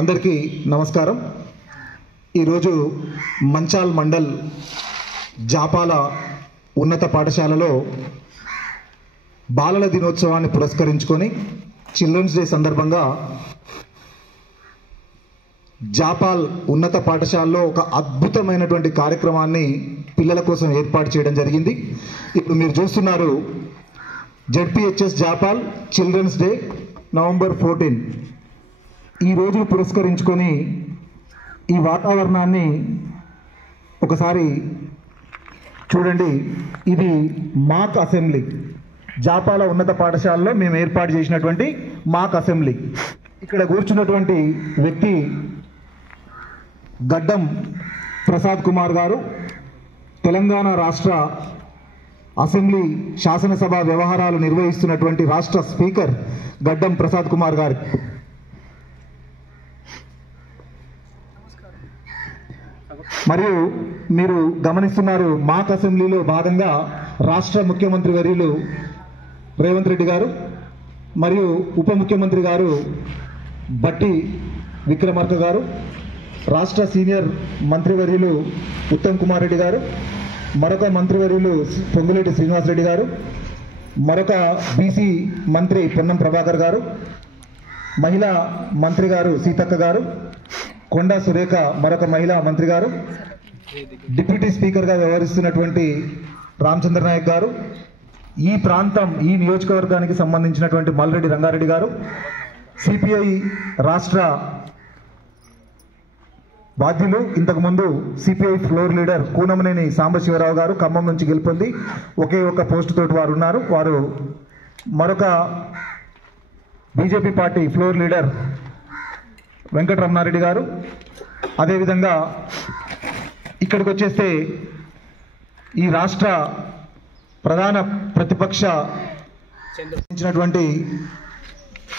అందరికీ నమస్కారం. ఈరోజు మంచాల్ మండల్ జాపాల ఉన్నత పాఠశాలలో బాలల దినోత్సవాన్ని పురస్కరించుకొని చిల్డ్రన్స్ డే సందర్భంగా జాపాల్ ఉన్నత పాఠశాలలో ఒక అద్భుతమైనటువంటి కార్యక్రమాన్ని పిల్లల కోసం ఏర్పాటు చేయడం జరిగింది. ఇప్పుడు మీరు చూస్తున్నారు ZPHS Japal children's day November 14. ఈ రోజు పురస్కరించుకొని ఈ వాతావరణాన్ని ఒకసారి చూడండి. ఇది మాక్ అసెంబ్లీ, జాపాల ఉన్నత పాఠశాలలో మేము ఏర్పాటు చేసినటువంటి మాక్ అసెంబ్లీ. ఇక్కడ కూర్చున్నటువంటి వ్యక్తి గడ్డం ప్రసాద్ కుమార్ గారు, తెలంగాణ రాష్ట్ర అసెంబ్లీ శాసనసభ వ్యవహారాలు నిర్వహిస్తున్నటువంటి రాష్ట్ర స్పీకర్ గడ్డం ప్రసాద్ కుమార్ గారు. మరియు మీరు గమనిస్తున్నారు, మాక్ అసెంబ్లీలో భాగంగా రాష్ట్ర ముఖ్యమంత్రి వర్యులు రేవంత్ రెడ్డి గారు మరియు ఉప ముఖ్యమంత్రి గారు బట్టి విక్రమార్క గారు, రాష్ట్ర సీనియర్ మంత్రివర్యులు ఉత్తమ్ కుమార్ రెడ్డి గారు, మరొక మంత్రివర్యులు పొంగులేటి శ్రీనివాసరెడ్డి గారు, మరొక బీసీ మంత్రి పొన్నం ప్రభాకర్ గారు, మహిళా మంత్రి గారు సీతక్క గారు, కొండా సురేఖ మరొక మహిళా మంత్రి గారు, డిప్యూటీ స్పీకర్గా వ్యవహరిస్తున్నటువంటి రామచంద్ర నాయక్ గారు, ఈ ప్రాంతం ఈ నియోజకవర్గానికి సంబంధించినటువంటి మల్రెడ్డి రంగారెడ్డి గారు, సిపిఐ రాష్ట్ర బాధ్యులు ఇంతకుముందు CPI floor leader Kunamneni Sambasivarao గారు ఖమ్మం నుంచి గెలుపొంది ఒకే ఒక పోస్టు తోటి వారు ఉన్నారు. వారు మరొక BJP party floor leader Venkataramana Reddy గారు. అదేవిధంగా ఇక్కడికి వచ్చేస్తే ఈ రాష్ట్ర ప్రధాన ప్రతిపక్ష చెందినటువంటి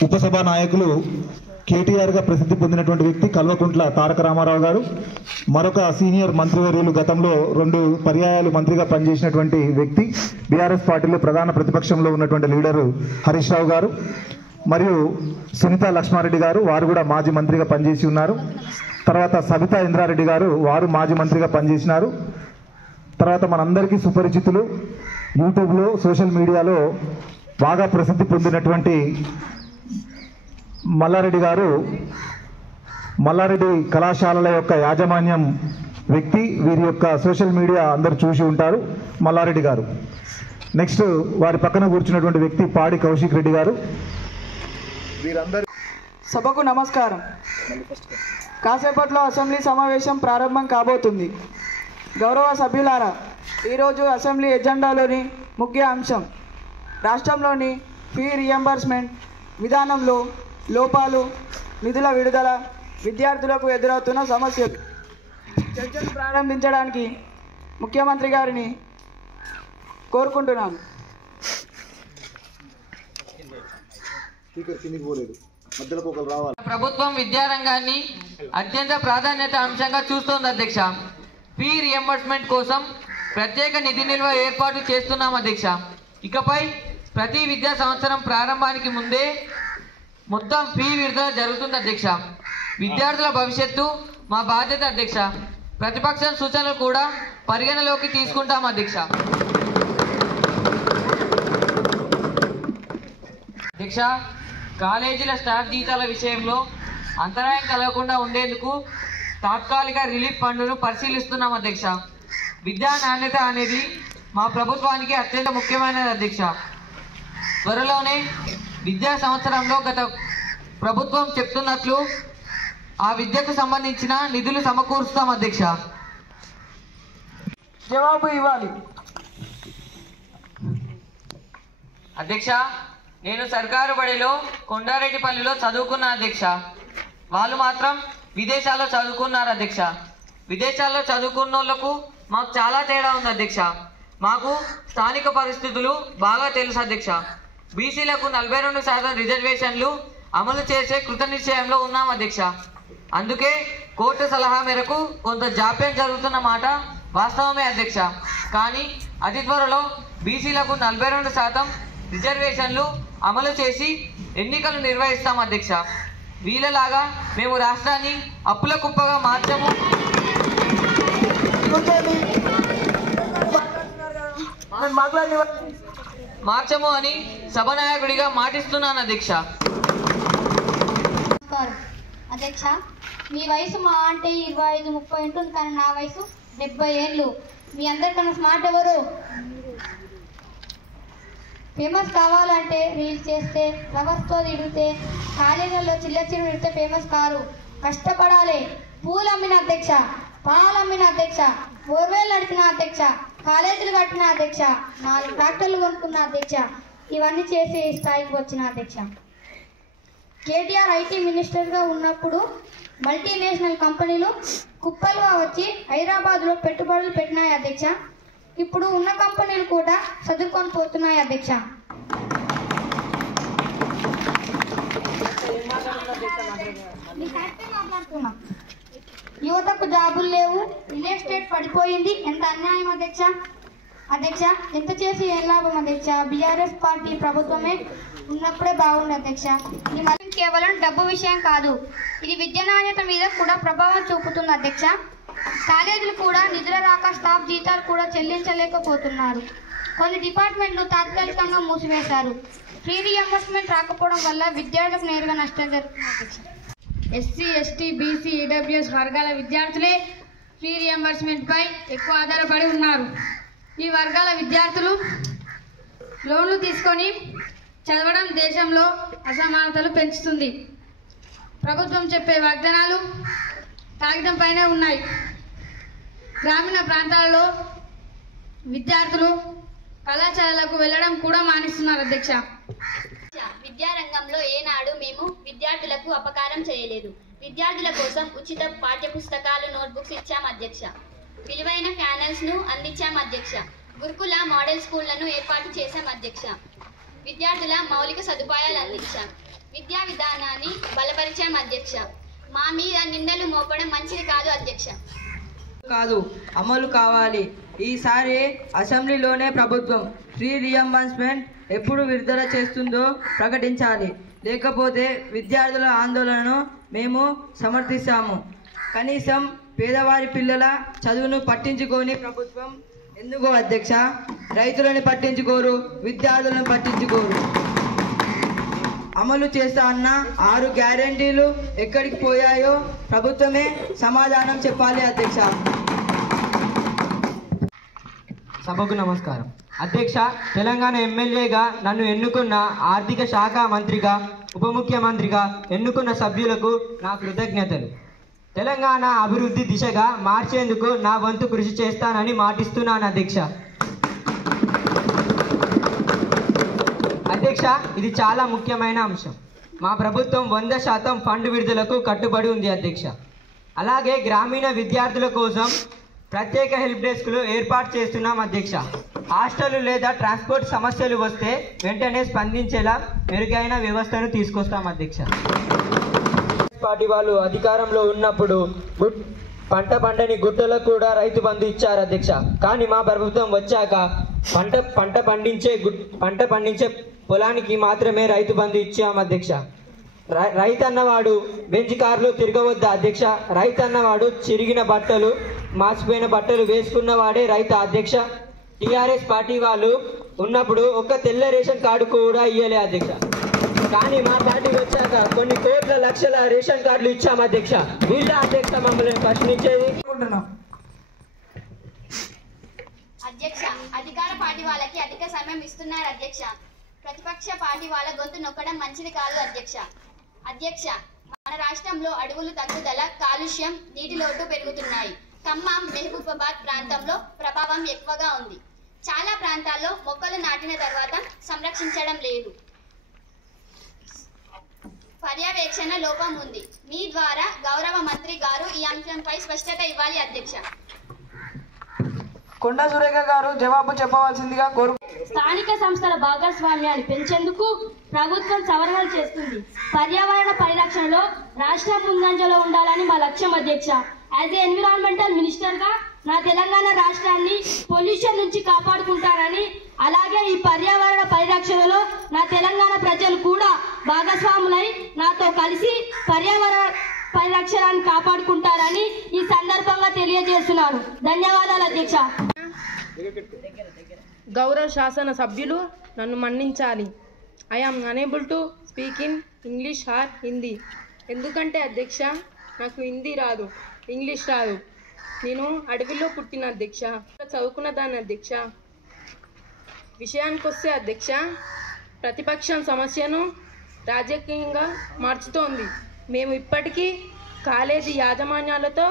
ఉపసభ నాయకులు కేటీఆర్గా ప్రసిద్ధి పొందినటువంటి వ్యక్తి కల్వకుంట్ల తారక రామారావు గారు, మరొక సీనియర్ మంత్రివర్యులు గతంలో 2 పర్యాయాలు మంత్రిగా పనిచేసినటువంటి వ్యక్తి బీఆర్ఎస్ పార్టీలో ప్రధాన ప్రతిపక్షంలో ఉన్నటువంటి లీడరు హరీష్ రావు గారు, మరియు సునీత లక్ష్మారెడ్డి గారు, వారు కూడా మాజీ మంత్రిగా పనిచేసి ఉన్నారు. తర్వాత సబితా ఇంద్రారెడ్డి గారు, వారు మాజీ మంత్రిగా పనిచేసినారు. తర్వాత మనందరికీ సుపరిచితులు, యూట్యూబ్లో సోషల్ మీడియాలో బాగా ప్రసిద్ధి పొందినటువంటి మల్లారెడ్డి గారు, మల్లారెడ్డి కళాశాలల యొక్క యాజమాన్యం వ్యక్తి. వీరి యొక్క సోషల్ మీడియా అందరూ చూసి ఉంటారు, మల్లారెడ్డి గారు. నెక్స్ట్ వారి పక్కన కూర్చున్నటువంటి వ్యక్తి పాడి కౌశిక్ రెడ్డి గారు. వీరందరూ సభకు నమస్కారం. కాసేపట్లో అసెంబ్లీ సమావేశం ప్రారంభం కాబోతుంది. గౌరవ సభ్యులారా, ఈరోజు అసెంబ్లీ ఎజెండాలోని ముఖ్య అంశం రాష్ట్రంలోని ఫీ రియంబర్స్మెంట్ విధానంలో లోపాలు, నిధుల విడుదల, విద్యార్థులకు ఎదురవుతున్న సమస్యలు. చర్చను ప్రారంభించడానికి ముఖ్యమంత్రి గారిని కోరుకుంటున్నాను. ప్రభుత్వం విద్యారంగాన్ని అత్యంత ప్రాధాన్యత అంశంగా చూస్తోంది అధ్యక్ష. ఫీ రియంబర్స్మెంట్ కోసం ప్రత్యేక నిధి నిల్వ ఏర్పాటు చేస్తున్నాం అధ్యక్ష. ఇకపై ప్రతి విద్యా సంవత్సరం ప్రారంభానికి ముందే మొత్తం ఫీ విడుదల జరుగుతుంది అధ్యక్ష. విద్యార్థుల భవిష్యత్తు మా బాధ్యత అధ్యక్ష. ప్రతిపక్షం సూచనలు కూడా పరిగణలోకి తీసుకుంటాం అధ్యక్ష. అధ్యక్ష, కాలేజీల స్టాఫ్ జీతాల విషయంలో అంతరాయం కలగకుండా ఉండేందుకు తాత్కాలిక రిలీఫ్ ఫండ్ను పరిశీలిస్తున్నాం అధ్యక్ష. విద్యా నాణ్యత అనేది మా ప్రభుత్వానికి అత్యంత ముఖ్యమైనది అధ్యక్ష. త్వరలోనే విద్యా సంవత్సరంలో గత ప్రభుత్వం చెప్తున్నట్లు ఆ విద్యకు సంబంధించిన నిధులు సమకూరుస్తాం అధ్యక్ష. జవాబు ఇవ్వాలి. అధ్యక్ష, నేను సర్కారు బడిలో కొండారెడ్డిపల్లిలో చదువుకున్నా అధ్యక్ష. వాళ్ళు మాత్రం విదేశాల్లో చదువుకున్నారు అధ్యక్ష. విదేశాల్లో చదువుకున్న వాళ్ళకు మాకు చాలా తేడా ఉంది అధ్యక్ష. మాకు స్థానిక పరిస్థితులు బాగా తెలుసు అధ్యక్ష. బీసీలకు 42% రిజర్వేషన్లు అమలు చేసే కృతనిశ్చయంలో ఉన్నాం అధ్యక్ష. అందుకే కోర్టు సలహా మేరకు కొంత జాప్యం జరుగుతున్న మాట వాస్తవమే అధ్యక్ష. కానీ అతి త్వరలో బీసీలకు 42% రిజర్వేషన్లు అమలు చేసి ఎన్నికలు నిర్వహిస్తాం అధ్యక్ష. వీళ్ళలాగా మేము రాష్ట్రాన్ని అప్పుల కుప్పగా మార్చము అని సభానాయకుడిగా మాటిస్తున్నాను అధ్యక్ష. అధ్యక్ష, మీ వయసు మా అంటే 25-30 ఉంటుంది, కానీ నా వయసు 70 ఏళ్ళు. మీ అందరికన్నా స్మార్ట్ ఎవరు? ఫేమస్ కావాలంటే రీల్స్ చేస్తే, ఫ్లవర్స్తో తిడితే, కాలేజీల్లో చిల్లర తిడితే ఫేమస్ కారు. కష్టపడాలి. పూలు అమ్మిన అధ్యక్ష, పాలు అమ్మిన అధ్యక్ష, బోర్వేలు నడిపిన అధ్యక్ష, కాలేజీలు కట్టిన అధ్యక్ష, 4 ట్రాక్టర్లు కొనుక్కున్న అధ్యక్ష, ఇవన్నీ చేసి స్థాయికి వచ్చిన అధ్యక్ష. కేటీఆర్ ఐటీ మినిస్టర్గా ఉన్నప్పుడు మల్టీనేషనల్ కంపెనీలు కుప్పలుగా వచ్చి హైదరాబాద్లో పెట్టుబడులు పెట్టినాయి అధ్యక్ష. ఇప్పుడు ఉన్న కంపెనీలు కూడా చదువుకొని పోతున్నాయి అధ్యక్ష. యువతకు జాబులు లేవు, రియల్ ఎస్టేట్ పడిపోయింది. ఎంత అన్యాయం అధ్యక్ష. అధ్యక్ష, ఎంత చేసి ఏం లాభం అధ్యక్ష? బీఆర్ఎస్ పార్టీ ప్రభుత్వమే ఉన్నప్పుడే బాగుంది అధ్యక్ష. ఇది కేవలం డబ్బు విషయం కాదు, ఇది విద్య నాణ్యత మీద కూడా ప్రభావం చూపుతుంది అధ్యక్ష. కాలేజీలు కూడా నిధుల రాక స్టాఫ్ జీతాలు కూడా చెల్లించలేకపోతున్నారు. కొన్ని డిపార్ట్మెంట్లు తాత్కాలికంగా మూసివేశారు. ఫ్రీ రియంబర్స్మెంట్ రాకపోవడం వల్ల విద్యార్థులకు నేరుగా నష్టం జరుగుతుంది అధ్యక్ష. ఎస్సీ, ఎస్టీ, బీసీ, ఈడబ్ల్యూఎస్ వర్గాల విద్యార్థులే ఫ్రీ రియంబర్స్మెంట్పై ఎక్కువ ఆధారపడి ఉన్నారు. ఈ వర్గాల విద్యార్థులు లోన్లు తీసుకొని చదవడం దేశంలో అసమానతలు పెంచుతుంది. ప్రభుత్వం చెప్పే వాగ్దానాలు కాగితం పైనే ఉన్నాయి. గ్రామీణ ప్రాంతాలలో విద్యార్థులు కళాశాలలకు వెళ్ళడం కూడా మానేస్తున్నారు అధ్యక్ష. విద్యారంగంలో ఏనాడు మేము విద్యార్థులకు అపకారం చేయలేదు. విద్యార్థుల కోసం ఉచిత పాఠ్య పుస్తకాలు, నోట్బుక్స్ ఇచ్చాం అధ్యక్ష. విలువైన ప్యానెల్స్ ను అందించాం అధ్యక్ష. గురుకుల మోడల్ స్కూళ్లను ఏర్పాటు చేశాం అధ్యక్ష. విద్యార్థుల మౌలిక సదుపాయాలు అందించాం. విద్యా విధానాన్ని బలపరిచాం అధ్యక్ష. మా మీద నిందలు మోపడం మంచిది కాదు అధ్యక్ష. కాదు, అమలు కావాలి. ఈసారి అసెంబ్లీలోనే ప్రభుత్వం ఫ్రీ రియంబర్స్మెంట్ ఎప్పుడు విడుదల చేస్తుందో ప్రకటించాలి. లేకపోతే విద్యార్థుల ఆందోళనను మేము సమర్థిస్తాము. కనీసం పేదవారి పిల్లల చదువును పట్టించుకొని ప్రభుత్వం ఎందుకో అధ్యక్ష? రైతులను పట్టించుకోరు, విద్యార్థులను పట్టించుకోరు. అమలు చేస్తా అన్న 6 గ్యారెంటీలు ఎక్కడికి పోయాయో ప్రభుత్వమే సమాధానం చెప్పాలి అధ్యక్ష. సభకు నమస్కారం. అధ్యక్ష, తెలంగాణ ఎమ్మెల్యేగా నన్ను ఎన్నుకున్న ఆర్థిక శాఖ మంత్రిగా, ఉప ముఖ్యమంత్రిగా ఎన్నుకున్న సభ్యులకు నా కృతజ్ఞతలు. తెలంగాణ అభివృద్ధి దిశగా మార్చేందుకు నా వంతు కృషి చేస్తానని మాటిస్తున్నాను అధ్యక్ష. అధ్యక్ష, ఇది చాలా ముఖ్యమైన అంశం. మా ప్రభుత్వం 100% ఫండ్ విడుదలకు కట్టుబడి ఉంది అధ్యక్ష. అలాగే గ్రామీణ విద్యార్థుల కోసం ప్రత్యేక హెల్ప్ డెస్క్లు ఏర్పాటు చేస్తున్నాం అధ్యక్ష. హాస్టల్ లేదా ట్రాన్స్పోర్ట్ సమస్యలు వస్తే వెంటనే స్పందించేలా మెరుగైన వ్యవస్థను తీసుకొస్తాం అధ్యక్ష. పార్టీ వాళ్ళు అధికారంలో ఉన్నప్పుడు పంట పంటని గుట్టలకు కూడా రైతు బంధు ఇచ్చారు అధ్యక్ష. కానీ మా ప్రభుత్వం వచ్చాక పంట పండించే పొలానికి మాత్రమే రైతు బంధు ఇచ్చాం అధ్యక్ష. రైతు అన్నవాడు బెంచ్ కార్లు తిరగవద్దా అధ్యక్ష? రైతు అన్నవాడు చిరిగిన బట్టలు, మాసిపోయిన బట్టలు వేసుకున్నవాడే రైతు అధ్యక్ష. టీఆర్ఎస్ పార్టీ వాళ్ళు ఉన్నప్పుడు ఒక్క తెల్ల రేషన్ కార్డు కూడా ఇయ్యలే అధ్యక్ష. కానీ మా పార్టీ వచ్చాక కొన్ని కోట్ల లక్షల రేషన్ కార్డులు ఇచ్చాం అధ్యక్ష. వీళ్ళ అధ్యక్ష మమ్మల్ని ప్రశ్నించేది. అధ్యక్ష, అధికార పార్టీ వాళ్ళకి అధిక సమయం ఇస్తున్నారు అధ్యక్ష. ప్రతిపక్ష పార్టీ వాళ్ళ గొంతు నొక్కడం మంచిది కాదు అధ్యక్ష. అధ్యక్ష, మన రాష్ట్రంలో అడవులు తగ్గుదల, కాలుష్యం, నీటి లోటు పెరుగుతున్నాయి. ఖమ్మం, మహబూబాబాద్ ప్రాంతంలో ప్రభావం ఎక్కువగా ఉంది. చాలా ప్రాంతాల్లో మొక్కలు నాటిన తర్వాత సంరక్షించడం లేదు. పర్యవేక్షణ లోపం ఉంది. మీ ద్వారా గౌరవ మంత్రి గారు ఈ అంశంపై స్పష్టత ఇవ్వాలి అధ్యక్ష. కొండ సురేఖ గారు జవాబు చెప్పవలసిందిగా కోరు. స్థానిక సంస్థల భాగస్వామ్యాన్ని పెంచేందుకు ప్రభుత్వం సవరణలు చేస్తుంది. పర్యావరణ పరిరక్షణలో రాష్ట్రం ముందంజలో ఉండాలని మా లక్ష్యం అధ్యక్ష. యాజ్ ఏ ఎన్విరాన్మెంటల్ మినిస్టర్గా నా తెలంగాణ రాష్ట్రాన్ని పొల్యూషన్ నుంచి కాపాడుకుంటానని, అలాగే ఈ పర్యావరణ పరిరక్షణలో నా తెలంగాణ ప్రజలు కూడా భాగస్వాములై నాతో కలిసి అక్షరాన్ని కాపాడుకుంటారని ఈ సందర్భంగా తెలియజేస్తున్నాను. ధన్యవాదాలు అధ్యక్ష. గౌరవ శాసన సభ్యులు నన్ను మన్నించాలి. I am unable to speak in English or Hindi. ఎందుకంటే అధ్యక్ష నాకు హిందీ రాదు, ఇంగ్లీష్ రాదు. నేను అడవిలో పుట్టిన అధ్యక్ష, చదువుకున్న దాన్ని అధ్యక్ష. విషయానికి వస్తే అధ్యక్ష, ప్రతిపక్షం సమస్యను రాజకీయంగా మార్చుతోంది. మేము ఇప్పటికీ కాలేజీ యాజమాన్యాలతో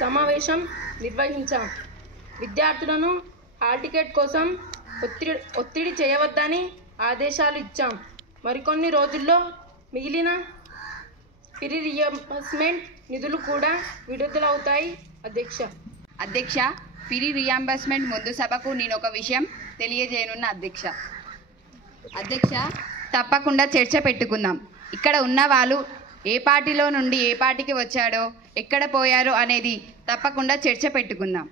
సమావేశం నిర్వహించాం. విద్యార్థులను హాల్ టికెట్ కోసం ఒత్తిడి చేయవద్దని ఆదేశాలు ఇచ్చాం. మరికొన్ని రోజుల్లో మిగిలిన ఫీ రియంబర్స్మెంట్ నిధులు కూడా విడుదలవుతాయి అధ్యక్ష. ఫీ రియంబర్స్మెంట్ ముందు సభకు నేను ఒక విషయం తెలియజేయనున్న అధ్యక్ష, తప్పకుండా చర్చ పెట్టుకుందాం. ఇక్కడ ఉన్న వాళ్ళు ఏ పార్టీలో నుండి ఏ పార్టీకి వచ్చాడో, ఎక్కడ పోయారో అనేది తప్పకుండా చర్చ పెట్టుకుందాం.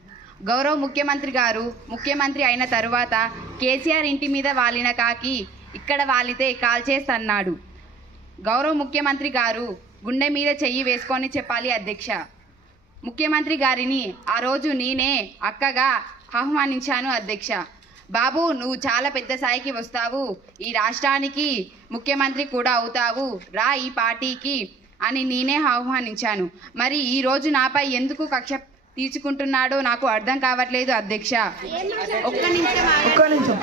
గౌరవ ముఖ్యమంత్రి గారు ముఖ్యమంత్రి అయిన తరువాత కేసీఆర్ ఇంటి మీద వాలిన కాకి ఇక్కడ వాలితే కాల్చేస్తన్నాడు. గౌరవ ముఖ్యమంత్రి గారు గుండె మీద చెయ్యి వేసుకొని చెప్పాలి అధ్యక్ష. ముఖ్యమంత్రి గారిని ఆ రోజు నేనే అక్కగా ఆహ్వానించాను అధ్యక్ష. బాబు, నువ్వు చాలా పెద్ద స్థాయికి వస్తావు, ఈ రాష్ట్రానికి ముఖ్యమంత్రి కూడా అవుతావు, రా ఈ పార్టీకి అని నేనే ఆహ్వానించాను. మరి ఈ రోజు నాపై ఎందుకు కక్ష తీర్చుకుంటున్నాడో నాకు అర్థం కావట్లేదు అధ్యక్ష. ఒక్క నిమిషం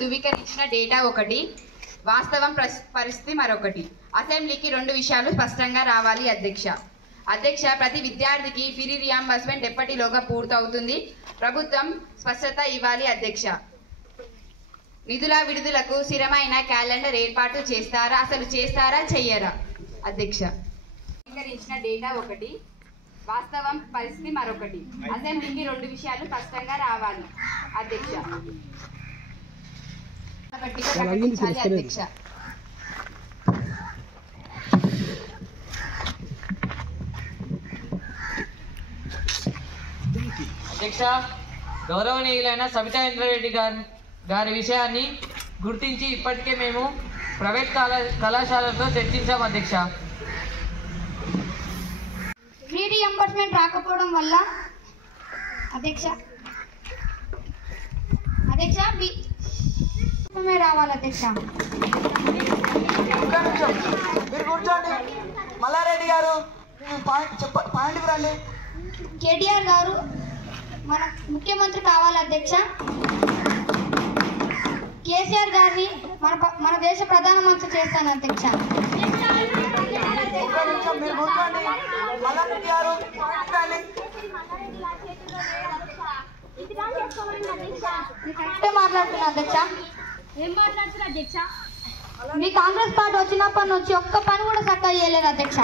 ధృవీకరించిన డేటా ఒకటి, వాస్తవం పరిస్థితి మరొకటి. అసెంబ్లీకి 2 విషయాలు స్పష్టంగా రావాలి అధ్యక్ష. ప్రతి విద్యార్థికి ఫీ రియంబర్స్మెంట్ ఎప్పటిలోగా పూర్తవుతుంది? ప్రభుత్వం స్పష్టత ఇవ్వాలి అధ్యక్ష. నిధుల విడుదలకు స్థిరమైన క్యాలెండర్ ఏర్పాటు చేస్తారా, అసలు చేస్తారా, చెయ్యరా అధ్యక్ష? స్వీకరించిన డేటా ఒకటి, వాస్తవం పరిస్థితి మరొకటి. అసెంబ్లీకి 2 విషయాలు స్పష్టంగా రావాలి అధ్యక్ష. అధ్యక్ష, గౌరవనీయులైన సబితా ఇంద్రారెడ్డి గారి విషయాన్ని గుర్తించి ఇప్పటికే మేము ప్రైవేట్ కళాశాలతో చర్చించాం అధ్యక్ష. ఫ్రీ రియంబర్స్మెంట్ రాకపోవడం వల్ల అధ్యక్ష రావాలి అధ్యక్ష. మీరు కూర్చోండి. మల్లారెడ్డి గారు పాయింట్కి రండి. కేటీఆర్ గారు మన ముఖ్యమంత్రి కావాలి అధ్యక్ష. కేసీఆర్ గారిని మన దేశ ప్రధానమంత్రి చేస్తాను అధ్యక్ష. మీరు కూర్చోండి. మల్లారెడ్డి గారు కరెక్టే మాట్లాడుతున్నా అధ్యక్ష. ఏం మాట్లాడుతున్నా అధ్యక్ష? మీ కాంగ్రెస్ పార్టీ వచ్చినప్పటి నుంచి ఒక్క పని కూడా చక్కగా చేయలేదు అధ్యక్ష.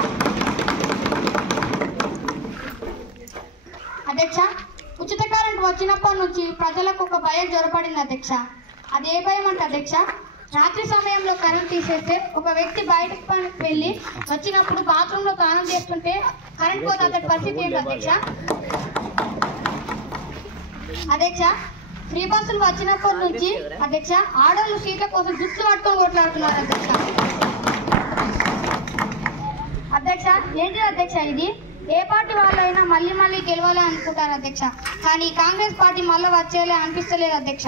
ఉచిత కరెంట్ వచ్చినప్పటి నుంచి ప్రజలకు ఒక భయం జ్వరపడింది అధ్యక్ష. అది ఏ భయం అంటే అధ్యక్ష, రాత్రి సమయంలో కరెంట్ తీసేస్తే ఒక వ్యక్తి బయటకు వెళ్ళి వచ్చినప్పుడు బాత్రూంలో స్నానం చేస్తుంటే కరెంట్ పోతే అతని పరిస్థితి ఏంటి అధ్యక్ష. ఫ్రీ బస్సులు వచ్చినప్పటి నుంచి అధ్యక్ష ఆడవాళ్ళు సీట్ల కోసం జుట్లు పట్టుకొని కొట్లాడుతున్నారు అధ్యక్ష. ఏంటి అధ్యక్ష ఇది? ఏ పార్టీ వాళ్ళైనా మళ్ళీ మళ్ళీ గెలవాలి అనుకుంటారు అధ్యక్ష, కానీ కాంగ్రెస్ పార్టీ మళ్ళీ వచ్చేలా అనిపిస్తలేదు అధ్యక్ష.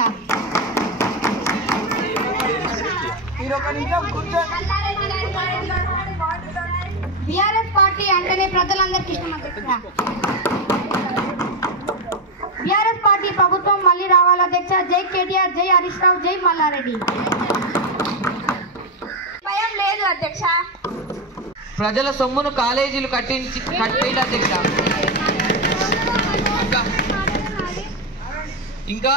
బీఆర్ఎస్ పార్టీ అంటేనే ప్రజలందరికీ ఇష్టం అధ్యక్ష. బీఆర్ఎస్ పార్టీ ప్రభుత్వం మళ్ళీ రావాలి అధ్యక్ష. జై కేటీఆర్, జై హరీష్ రావు, జై మల్లారెడ్డి. భయం లేదు అధ్యక్ష. ప్రజల సొమ్మును కాలేజీలు కట్టేట అధ్యక్ష. ఇంకా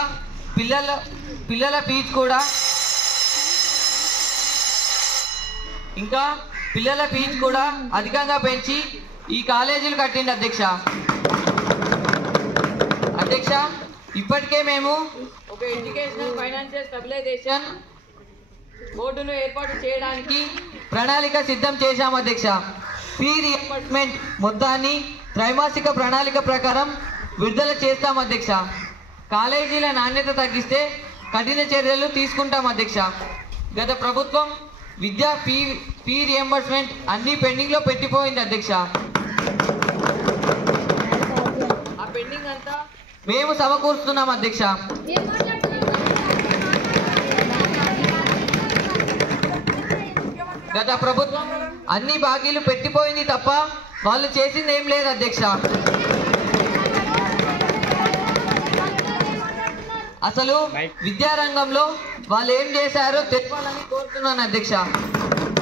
పిల్లల ఫీజు కూడా అధికంగా పెంచి ఈ కాలేజీలు కట్టింది అధ్యక్ష. ఇప్పటికే మేము ఒక ఎడ్యుకేషనల్ ఫైనాన్షియల్ స్టెబిలైజేషన్ బోర్డును ఏర్పాటు చేయడానికి ప్రణాళిక సిద్ధం చేశాం అధ్యక్ష. ఫీ రియంబర్స్మెంట్ మొత్తాన్ని త్రైమాసిక ప్రణాళిక ప్రకారం విడుదల చేస్తాం అధ్యక్ష. కాలేజీల నాణ్యత తగ్గిస్తే కఠిన చర్యలు తీసుకుంటాం అధ్యక్ష. గత ప్రభుత్వం విద్యా ఫీ రియంబర్స్మెంట్ అన్ని పెండింగ్లో పెట్టిపోయింది అధ్యక్ష. ఆ పెండింగ్ అంతా మేము సమకూరుస్తున్నాం అధ్యక్ష. గత ప్రభుత్వం అన్ని బాకీలు పెట్టిపోయింది తప్ప వాళ్ళు చేసింది ఏం లేదు అధ్యక్ష. అసలు విద్యారంగంలో వాళ్ళు ఏం చేశారో తెలపాలని కోరుతున్నాను అధ్యక్ష.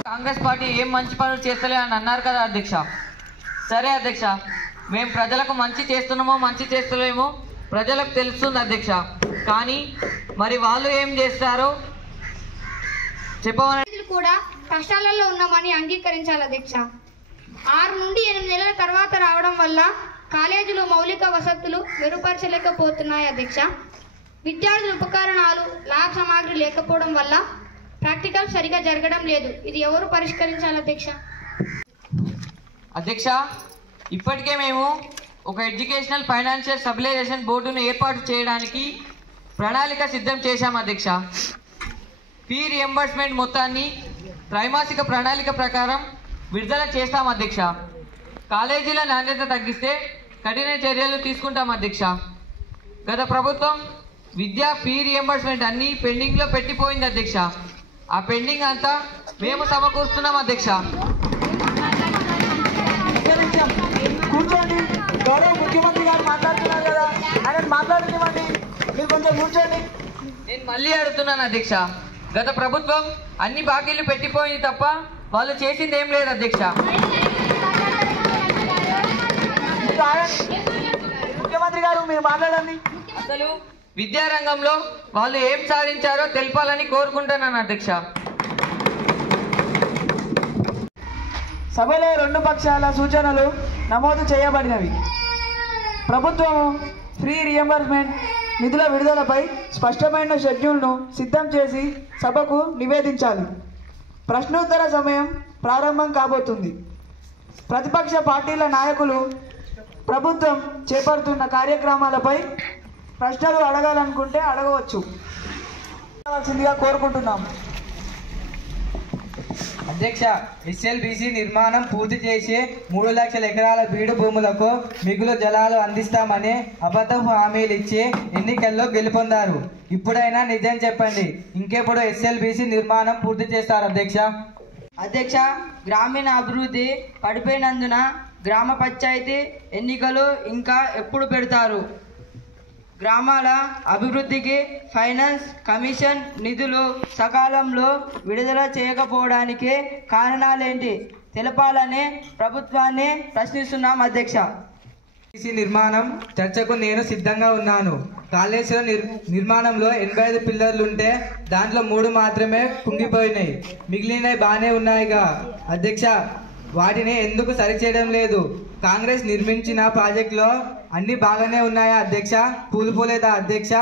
కాంగ్రెస్ పార్టీ ఏం మంచి పనులు చేస్తలే అని అన్నారు కదా అధ్యక్ష. సరే అధ్యక్ష, మేము ప్రజలకు మంచి చేస్తున్నామో మంచి చేస్తలేమో ప్రజలకు తెలుస్తుంది అధ్యక్ష. కానీ మరి వాళ్ళు ఏం చేస్తారో చెప్పమని కూడా కష్టాలలో ఉన్నామని అంగీకరించాలి అధ్యక్ష. 6 నుండి 8 నెలల తర్వాత రావడం వల్ల కాలేజీలు మౌలిక వసతులు మెరుగుపరచలేకపోతున్నాయి అధ్యక్ష. విద్యార్థుల ఉపకరణాలు ల్యాబ్ సామాగ్రి లేకపోవడం వల్ల ప్రాక్టికల్ సరిగా జరగడం లేదు. ఇది ఎవరు పరిష్కరించాలి అధ్యక్ష? అధ్యక్ష, ఇప్పటికే మేము ఒక ఎడ్యుకేషనల్ ఫైనాన్షియల్ స్టెబిలైజేషన్ బోర్డును ఏర్పాటు చేయడానికి ప్రణాళిక సిద్ధం చేశాం అధ్యక్ష. ఫీ రియంబర్స్మెంట్ మొత్తాన్ని త్రైమాసిక ప్రణాళిక ప్రకారం విడుదల చేస్తాం అధ్యక్ష. కాలేజీల నాణ్యత తగ్గిస్తే కఠిన చర్యలు తీసుకుంటాం అధ్యక్ష. గత ప్రభుత్వం విద్యా ఫీ రియంబర్స్మెంట్ అన్ని పెండింగ్లో పెట్టిపోయింది అధ్యక్ష. ఆ పెండింగ్ అంతా మేము సమకూరుస్తున్నాం అధ్యక్ష. కూర్చోండి. గౌరవ ముఖ్యమంత్రి గారు మాట్లాడుతున్నారు కదా, ఆయన మాట్లాడుతున్నామండి, మీరు కొంచెం కూర్చోండి. నేను మళ్ళీ అడుగుతున్నాను అధ్యక్ష. గత ప్రభుత్వం అన్ని బాకీలు పెట్టిపోయింది తప్ప వాళ్ళు చేసింది ఏం లేదు అధ్యక్ష. ముఖ్యమంత్రి గారు మీరు మాట్లాడండి. అసలు విద్యారంగంలో వాళ్ళు ఏం సాధించారో తెలపాలని కోరుకుంటున్నాను అధ్యక్ష. సభలో 2 పక్షాల సూచనలు నమోదు చేయబడినవి. ప్రభుత్వం ఫ్రీ రియంబర్స్మెంట్ నిధుల విడుదలపై స్పష్టమైన షెడ్యూల్ను సిద్ధం చేసి సభకు నివేదించాలి. ప్రశ్నోత్తర సమయం ప్రారంభం కాబోతుంది. ప్రతిపక్ష పార్టీల నాయకులు ప్రభుత్వం చేపడుతున్న కార్యక్రమాలపై ప్రశ్నలు అడగాలనుకుంటే అడగవచ్చు. కోరుకుంటున్నాం. అధ్యక్ష, ఎస్ఎల్బిసి నిర్మాణం పూర్తి చేసి 3 లక్షల ఎకరాల బీడు భూములకు మిగులు జలాలు అందిస్తామని అబద్ధపు హామీలు ఇచ్చి ఎన్నికల్లో గెలుపొందారు. ఇప్పుడైనా నిజం చెప్పండి, ఇంకెప్పుడు ఎస్ఎల్బిసి నిర్మాణం పూర్తి చేస్తారు అధ్యక్ష? అధ్యక్ష, గ్రామీణ అభివృద్ధి పడిపోయినందున గ్రామ పంచాయతీ ఎన్నికలు ఇంకా ఎప్పుడు పెడతారు? గ్రామాల అభివృద్ధికి ఫైనాన్స్ కమిషన్ నిధులు సకాలంలో విడుదల చేయకపోవడానికి కారణాలేంటి తెలపాలని ప్రభుత్వాన్ని ప్రశ్నిస్తున్నాం అధ్యక్ష. నిర్మాణం చర్చకు నేను సిద్ధంగా ఉన్నాను. కాళేశ్వరం నిర్మాణంలో 85 పిల్లర్లుంటే దాంట్లో 3 మాత్రమే కుంగిపోయినాయి, మిగిలినవి బాగానే ఉన్నాయిగా అధ్యక్ష. వాటిని ఎందుకు సరిచేయడం లేదు? కాంగ్రెస్ నిర్మించిన ప్రాజెక్టులో అన్ని బాగానే ఉన్నాయా అధ్యక్ష? కూలిపోలేదా అధ్యక్ష?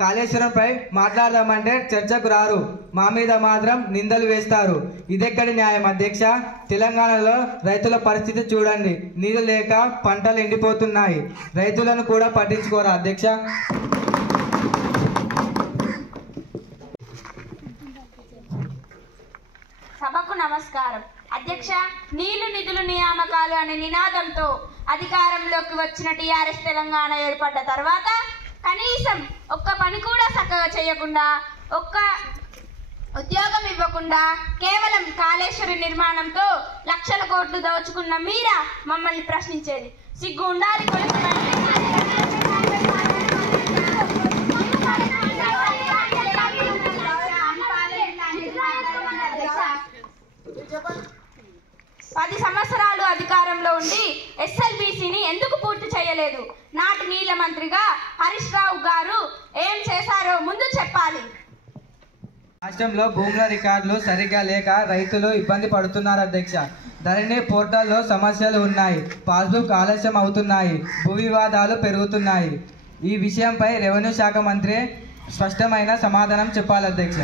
కాళేశ్వరంపై మాట్లాడదామంటే చర్చకు రారు, మా మీద మాత్రం నిందలు వేస్తారు. ఇదెక్కడి న్యాయం అధ్యక్ష? తెలంగాణలో రైతుల పరిస్థితి చూడండి, నీళ్లు లేక పంటలు ఎండిపోతున్నాయి. రైతులను కూడా పట్టించుకోరా అధ్యక్ష? సభకు నమస్కారం. అధ్యక్ష, నీళ్లు నిధులు నియామకాలు అనే నినాదంతో అధికారంలోకి వచ్చిన టీఆర్ఎస్ తెలంగాణ ఏర్పడ్డ తర్వాత కనీసం ఒక్క పని కూడా చక్కగా చేయకుండా, ఒక్క ఉద్యోగం ఇవ్వకుండా కేవలం కాళేశ్వరం నిర్మాణంతో లక్షల కోట్లు దోచుకున్న మీరా మమ్మల్ని ప్రశ్నించేది? సిగ్గు ఉండాలి కొడుకునండి. పది సంవత్సరాలు అధికారంలో ఉండి ఎస్ఎల్బిసిని ఎందుకు పూర్తి చేయలేదు? నాటి నీళ్ల మంత్రిగా హరీష్ రావు గారు ఏం చేశారో ముందు చెప్పాలి. రాష్ట్రంలో భూముల రికార్డులు సరిగ్గా లేక రైతులు ఇబ్బంది పడుతున్నారు అధ్యక్ష. ధరణి పోర్టల్లో సమస్యలు ఉన్నాయి, పాస్బుక్ ఆలస్యం అవుతున్నాయి, భూ వివాదాలు పెరుగుతున్నాయి. ఈ విషయంపై రెవెన్యూ శాఖ మంత్రి స్పష్టమైన సమాధానం చెప్పాలి అధ్యక్ష.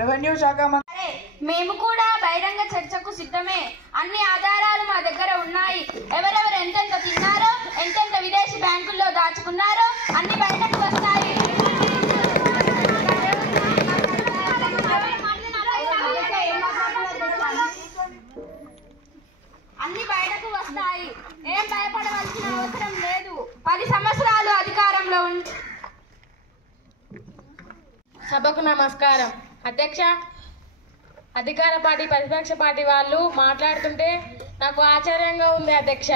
రెవెన్యూ శాఖ మంత్రి, మేము కూడా బహిరంగ చర్చకు సిద్ధమే. అన్ని ఆధారాలు మా దగ్గర ఉన్నాయి. ఎవరెవరు ఎంతెంత తిన్నారో, ఎంతెంత విదేశీ బ్యాంకుల్లో దాచుకున్నారో అన్ని బయటకు వస్తాయి. 10 సంవత్సరాలు అధికారంలో సభకు నమస్కారం. అధ్యక్ష, అధికార పార్టీ ప్రతిపక్ష పార్టీ వాళ్ళు మాట్లాడుతుంటే నాకు ఆశ్చర్యంగా ఉంది అధ్యక్ష.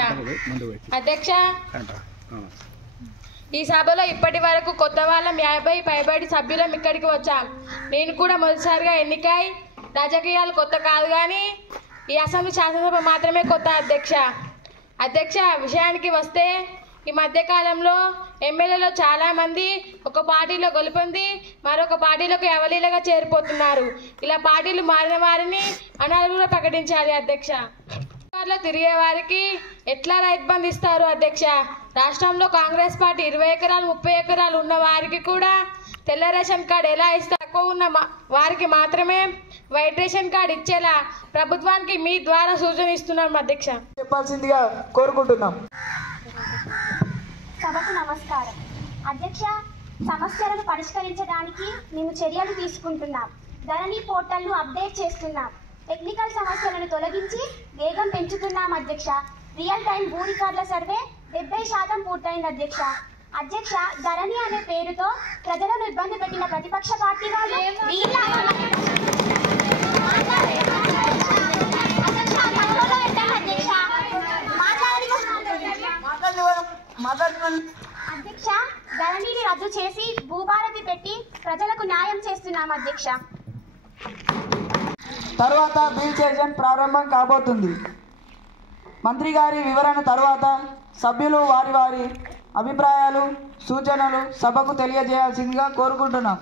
ఈ సభలో ఇప్పటి వరకు కొత్త వాళ్ళం 50 పైబడి సభ్యులం ఇక్కడికి వచ్చాం. నేను కూడా మొదటిసారిగా ఎన్నికై రాజకీయాలు కొత్త కాదు, కానీ ఈ అసెంబ్లీ శాసనసభ మాత్రమే కొత్త అధ్యక్ష. విషయానికి వస్తే ఈ మధ్యకాలంలో ఎమ్మెల్యేలు చాలామంది ఒక పార్టీలో గెలుపొంది మరొక పార్టీలోకి అవలీలగా చేరిపోతున్నారు. ఇలా పార్టీలు మారిన వారిని అనర్హులుగా ప్రకటించాలి అధ్యక్ష. తిరిగే వారికి ఎట్లా రైతు బంధు ఇస్తారు అధ్యక్ష? రాష్ట్రంలో కాంగ్రెస్ పార్టీ 20 ఎకరాలు 30 ఎకరాలు ఉన్న వారికి కూడా తెల్ల రేషన్ కార్డు ఎలా ఇస్తారు? తక్కువ ఉన్న వారికి మాత్రమే వైట్ రేషన్ కార్డు ఇచ్చేలా ప్రభుత్వానికి మీ ద్వారా సూచన ఇస్తున్నాం అధ్యక్ష. చెప్పాల్సిందిగా కోరుకుంటున్నాం. సభకు నమస్కారం. అధ్యక్ష, సమస్యలను పరిష్కరించడానికి మేము చర్యలు తీసుకుంటున్నాం. ధరణి పోర్టల్ను అప్డేట్ చేస్తున్నాం. టెక్నికల్ సమస్యలను తొలగించి వేగం పెంచుతున్నాం అధ్యక్ష. రియల్ టైం భూ రికార్డుల సర్వే 70% పూర్తయింది అధ్యక్ష. ధరణి అనే పేరుతో ప్రజలను ఇబ్బంది పెట్టిన ప్రతిపక్ష పార్టీ వాళ్ళు అధ్యక్ష, ధరణిని రద్దు చేసి భూభారతి పెట్టి ప్రజలకు న్యాయం చేస్తున్నాం అధ్యక్ష. తర్వాత బిల్ సెషన్ ప్రారంభం కాబోతుంది. మంత్రి గారి వివరణ తర్వాత సభ్యులు వారి వారి అభిప్రాయాలు సూచనలు సభకు తెలియజేయాల్సిందిగా కోరుకుంటున్నాం.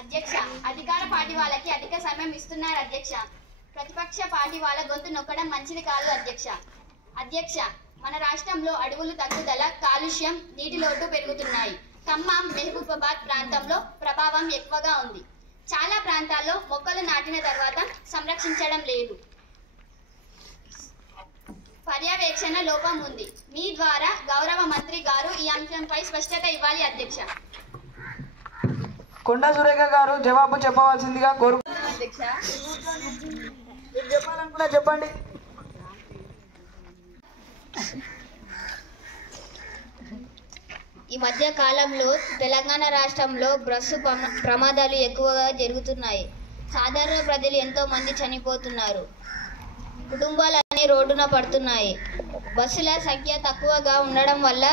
అధ్యక్ష, అధికార పార్టీ వాళ్ళకి అధిక సమయం ఇస్తున్నారు అధ్యక్ష. ప్రతిపక్ష పార్టీ వాళ్ళ గొంతు నొక్కడం మంచిది కాదు అధ్యక్ష. మన రాష్ట్రంలో అడవులు తగ్గుదల, కాలుష్యం, నీటి లోటు పెరుగుతున్నాయి. ఖమ్మం, మహబూబాబాద్ ప్రాంతంలో ప్రభావం ఎక్కువగా ఉంది. చాలా ప్రాంతాల్లో మొక్కలు నాటిన తర్వాత సంరక్షించడం లేదు. పర్యవేక్షణ లోపం ఉంది. మీ ద్వారా గౌరవ మంత్రి గారు ఈ అంశంపై స్పష్టత ఇవ్వాలి అధ్యక్ష. కొండా సురేఖ గారు జవాబు చెప్పవలసిందిగా కోరుకుంటున్నాం అధ్యక్ష. మీరు చెప్పాలనుకున్నా చెప్పండి. ఈ మధ్య కాలంలో తెలంగాణ రాష్ట్రంలో బస్సు ప్రమాదాలు ఎక్కువగా జరుగుతున్నాయి. సాధారణ ప్రజలు ఎంతో మంది చనిపోతున్నారు. కుటుంబాలన్నీ రోడ్డున పడుతున్నాయి. బస్సుల సంఖ్య తక్కువగా ఉండడం వల్ల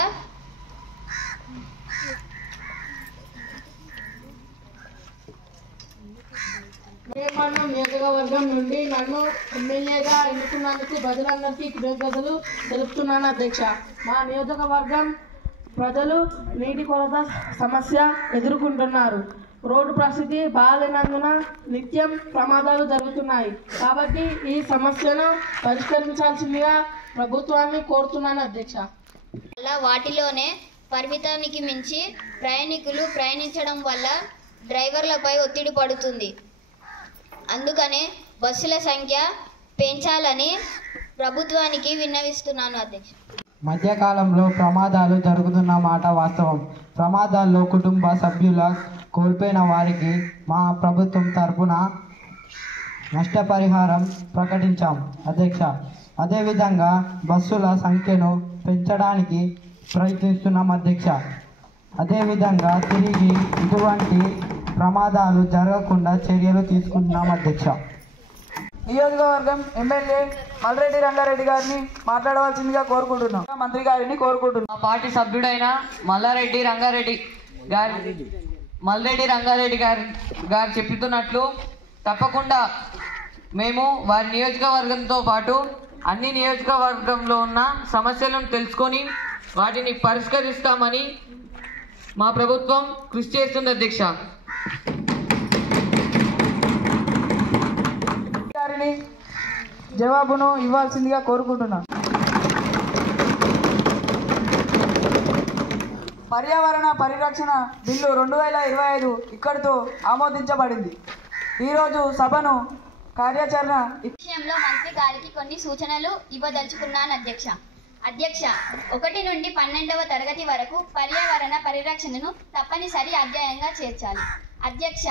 మనం నియోజకవర్గం నుండి నన్ను ఎమ్మెల్యేగా ఎన్నుకున్నందుకు ప్రజలందరికీ కృతజ్ఞతలు తెలుపుతున్నాను అధ్యక్ష. మా నియోజకవర్గం ప్రజలు నీటి కొరత సమస్య ఎదుర్కొంటున్నారు. రోడ్డు పరిస్థితి బాగాలేనందున నిత్యం ప్రమాదాలు జరుగుతున్నాయి. కాబట్టి ఈ సమస్యను పరిష్కరించాల్సిందిగా ప్రభుత్వాన్ని కోరుతున్నాను అధ్యక్ష. వాటిలోనే పరిమితానికి మించి ప్రయాణికులు ప్రయాణించడం వల్ల డ్రైవర్లపై ఒత్తిడి పడుతుంది. అందుకనే బస్సుల సంఖ్య పెంచాలని ప్రభుత్వానికి విన్నవిస్తున్నాను అధ్యక్ష. మధ్యకాలంలో ప్రమాదాలు జరుగుతున్న మాట వాస్తవం. ప్రమాదాల్లో కుటుంబ సభ్యుల కోల్పోయిన వారికి మా ప్రభుత్వం తరపున నష్టపరిహారం ప్రకటించాం అధ్యక్ష. అదేవిధంగా బస్సుల సంఖ్యను పెంచడానికి ప్రయత్నిస్తున్నాం అధ్యక్ష. అదేవిధంగా తిరిగి ఇటువంటి ప్రమాదాలు జరగకుండా చర్యలు తీసుకుంటున్నాం అధ్యక్ష. నియోజకవర్గం ఎమ్మెల్యే మల్రెడ్డి రంగారెడ్డి గారిని మాట్లాడవలసిందిగా కోరుకుంటున్నాం. మంత్రి గారిని కోరుకుంటున్నాం. మా పార్టీ సభ్యుడైన మల్రెడ్డి రంగారెడ్డి గారు చెప్తున్నట్లు తప్పకుండా మేము వారి నియోజకవర్గంతో పాటు అన్ని నియోజకవర్గంలో ఉన్న సమస్యలను తెలుసుకొని వాటిని పరిష్కరిస్తామని మా ప్రభుత్వం కృషి చేస్తుంది అధ్యక్ష. గారిని జవాబును ఇవ్వాల్సిందిగా కోరుకుంటున్నాను. పర్యావరణ పరిరక్షణ బిల్లు 2025 ఇక్కడితో ఆమోదించబడింది. ఈరోజు సభను కార్యాచరణ విషయంలో మంత్రి గారికి కొన్ని సూచనలు ఇవ్వదలుచుకున్నాను అధ్యక్ష. 1 నుండి 12వ తరగతి వరకు పర్యావరణ పరిరక్షణను తప్పనిసరి అధ్యాయంగా చేర్చాలి. అధ్యక్ష,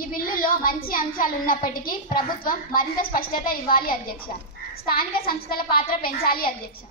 ఈ బిల్లులో మంచి అంశాలున్నప్పటికీ ప్రభుత్వం మరింత స్పష్టత ఇవ్వాలి అధ్యక్ష. స్థానిక సంస్థల పాత్ర పెంచాలి అధ్యక్ష.